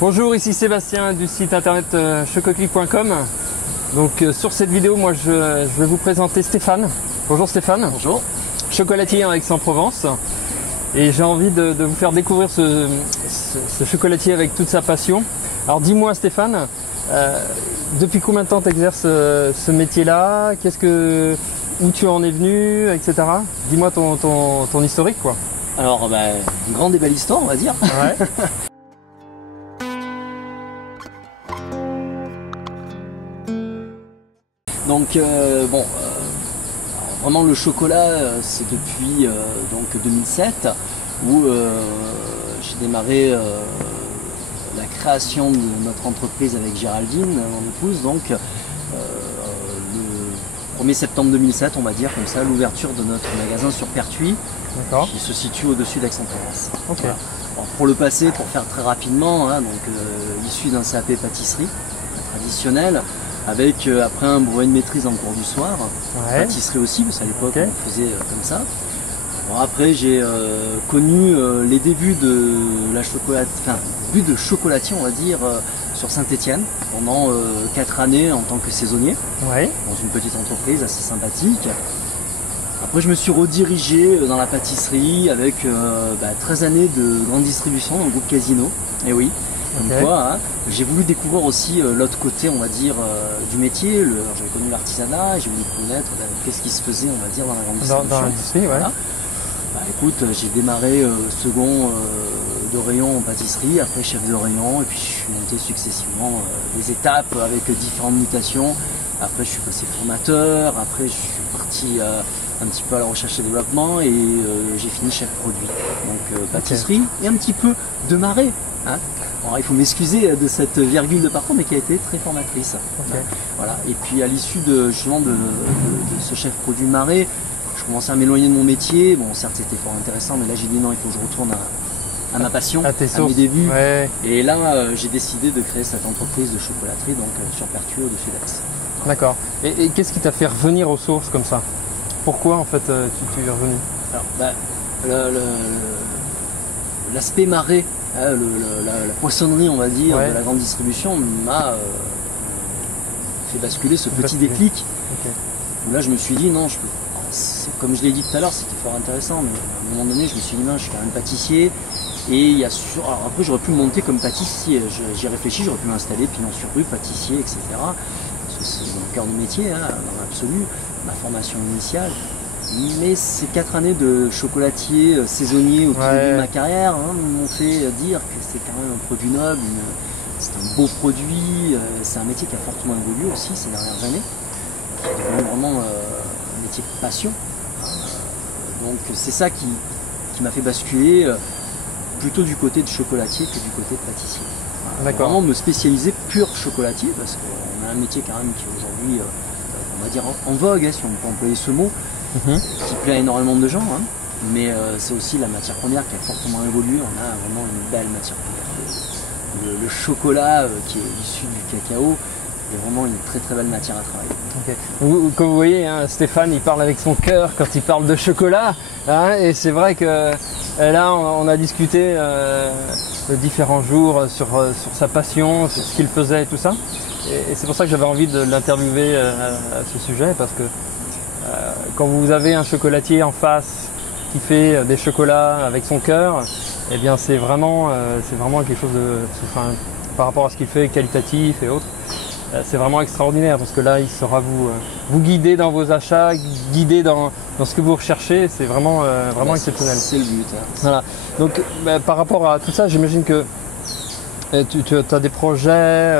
Bonjour, ici Sébastien du site internet chococlick.com. Donc sur cette vidéo, moi je vais vous présenter Stéphane. Bonjour Stéphane. Bonjour. Chocolatier en Aix-en-Provence. Et j'ai envie de vous faire découvrir ce chocolatier avec toute sa passion. Alors dis-moi Stéphane, depuis combien de temps tu exerces ce métier-là? Où tu en es venu, etc. Dis-moi ton historique quoi. Alors une grande et belle histoire on va dire. Ouais. Donc vraiment le chocolat c'est depuis donc 2007 où j'ai démarré la création de notre entreprise avec Géraldine, mon épouse, donc le 1er septembre 2007 on va dire comme ça, l'ouverture de notre magasin sur Pertuis qui se situe au-dessus d'Aix-en-Provence. Okay. Voilà. Alors, pour le passé, pour faire très rapidement, issu d'un CAP pâtisserie traditionnel, avec après un brevet de maîtrise en cours du soir, pâtisserie aussi, parce qu'à l'époque on faisait comme ça. Bon, après j'ai connu les débuts de la de chocolatier on va dire sur Saint-Étienne pendant 4 années en tant que saisonnier dans une petite entreprise assez sympathique. Après je me suis redirigé dans la pâtisserie avec 13 années de grande distribution dans le groupe Casino, et oui. J'ai voulu découvrir aussi l'autre côté, on va dire, du métier. J'avais connu l'artisanat, j'ai voulu connaître qu'est-ce qui se faisait, on va dire, dans la grande distribution. Dans l'industrie, voilà. Écoute, j'ai démarré second de rayon en pâtisserie, après chef de rayon, et puis je suis monté successivement des étapes avec différentes mutations. Après, je suis passé formateur, après je suis parti un petit peu à la recherche et développement, et j'ai fini chef produit. Donc pâtisserie et un petit peu de marais. Alors, il faut m'excuser de cette virgule de parcours, mais qui a été très formatrice. Voilà. Et puis à l'issue de ce chef produit marais, je commençais à m'éloigner de mon métier. Bon, certes c'était fort intéressant, mais là j'ai dit non, il faut que je retourne à ma passion, à mes débuts. Et là j'ai décidé de créer cette entreprise de chocolaterie, donc sur Pertuis au-dessus d'Aix. D'accord. Et qu'est-ce qui t'a fait revenir aux sources comme ça? Pourquoi en fait tu es revenu? Alors, l'aspect marais, la poissonnerie on va dire de la grande distribution m'a fait basculer ce petit déclic où là je me suis dit non, comme je l'ai dit tout à l'heure, c'était fort intéressant, mais à un moment donné je me suis dit non, je suis quand même pâtissier, et alors après j'aurais pu monter comme pâtissier, j'y ai réfléchi, j'aurais pu m'installer pignon sur rue, pâtissier, etc. Parce que c'est mon cœur de métier dans l'absolu, ma formation initiale. Mais ces 4 années de chocolatier saisonnier au tout début de ma carrière m'ont fait dire que c'est quand même un produit noble, c'est un beau produit, c'est un métier qui a fortement évolué aussi ces dernières années. C'est devenu vraiment un métier de passion. Donc c'est ça qui m'a fait basculer plutôt du côté de chocolatier que du côté de pâtissier. Vraiment me spécialiser pur chocolatier, parce qu'on a un métier quand même qui est aujourd'hui, on va dire en vogue, si on peut employer ce mot. Qui plaît à énormément de gens, mais c'est aussi la matière première qui a fortement évolué. On a vraiment une belle matière première. Le chocolat qui est issu du cacao est vraiment une très très belle matière à travailler. Comme vous voyez, Stéphane il parle avec son cœur quand il parle de chocolat, et c'est vrai que là on a discuté de différents jours sur sa passion, sur ce qu'il faisait et tout ça, et c'est pour ça que j'avais envie de l'interviewer à ce sujet, parce que quand vous avez un chocolatier en face qui fait des chocolats avec son cœur, eh bien c'est vraiment quelque chose de, par rapport à ce qu'il fait, qualitatif et autres, c'est vraiment extraordinaire, parce que là il saura vous guider dans vos achats, guider dans ce que vous recherchez. C'est vraiment exceptionnel. C'est le but. Voilà. Donc par rapport à tout ça, j'imagine que tu as des projets,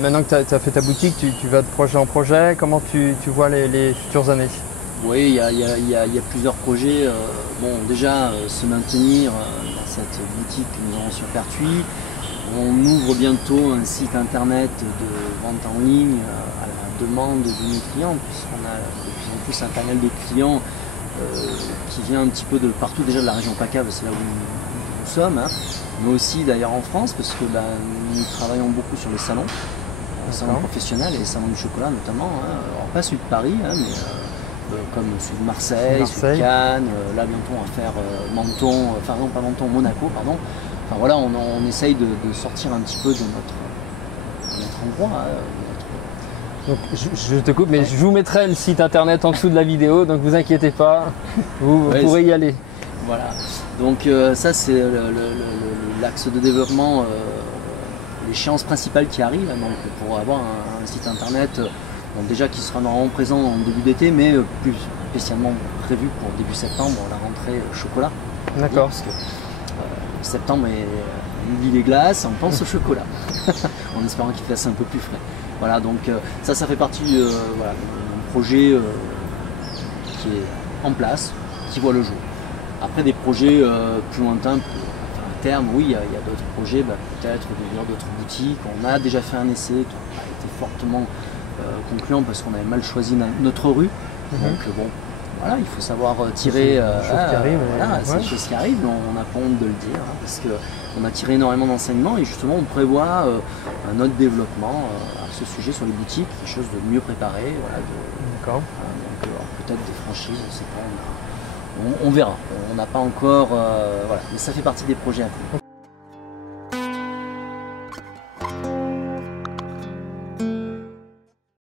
maintenant que tu as fait ta boutique, tu vas de projet en projet. Comment tu vois les futures années? Oui, il y a plusieurs projets. Déjà, se maintenir dans cette boutique que nous avons sur Pertuis. On ouvre bientôt un site internet de vente en ligne à la demande de nos clients, puisqu'on a de plus en plus un panel de clients qui vient un petit peu de partout, déjà de la région PACA, c'est là où nous sommes, mais aussi d'ailleurs en France, parce que nous travaillons beaucoup sur les salons professionnels et les salons du chocolat notamment, alors pas celui de Paris, mais comme celui de Marseille, celui de Cannes, là bientôt on va faire Menton, enfin non pas Menton, Monaco pardon, enfin, voilà, on essaye de sortir un petit peu de notre endroit. Donc, je te coupe, mais je vous mettrai le site internet en dessous de la vidéo, donc vous inquiétez pas, vous pourrez y aller. Voilà, donc ça c'est l'axe de développement, l'échéance principale qui arrive, donc pour avoir un site internet donc déjà qui sera normalement présent en début d'été, mais plus spécialement prévu pour début septembre, la rentrée chocolat. D'accord. Parce que septembre on oublie les glaces, on pense au chocolat, en espérant qu'il fasse un peu plus frais. Voilà, donc ça fait partie voilà, d'un projet qui est en place, qui voit le jour. Après des projets plus lointains, à terme, oui, il y a d'autres projets, peut-être d'ouvrir d'autres boutiques. On a déjà fait un essai qui a été fortement concluant parce qu'on avait mal choisi notre rue. Donc bon, voilà, il faut savoir tirer. C'est des choses qui arrivent, on n'a pas honte de le dire, hein, parce qu'on a tiré énormément d'enseignements et justement on prévoit un autre développement à ce sujet sur les boutiques, quelque chose de mieux préparé. Voilà, donc peut-être des franchises, on ne sait pas. On verra, on n'a pas encore, voilà, mais ça fait partie des projets à venir.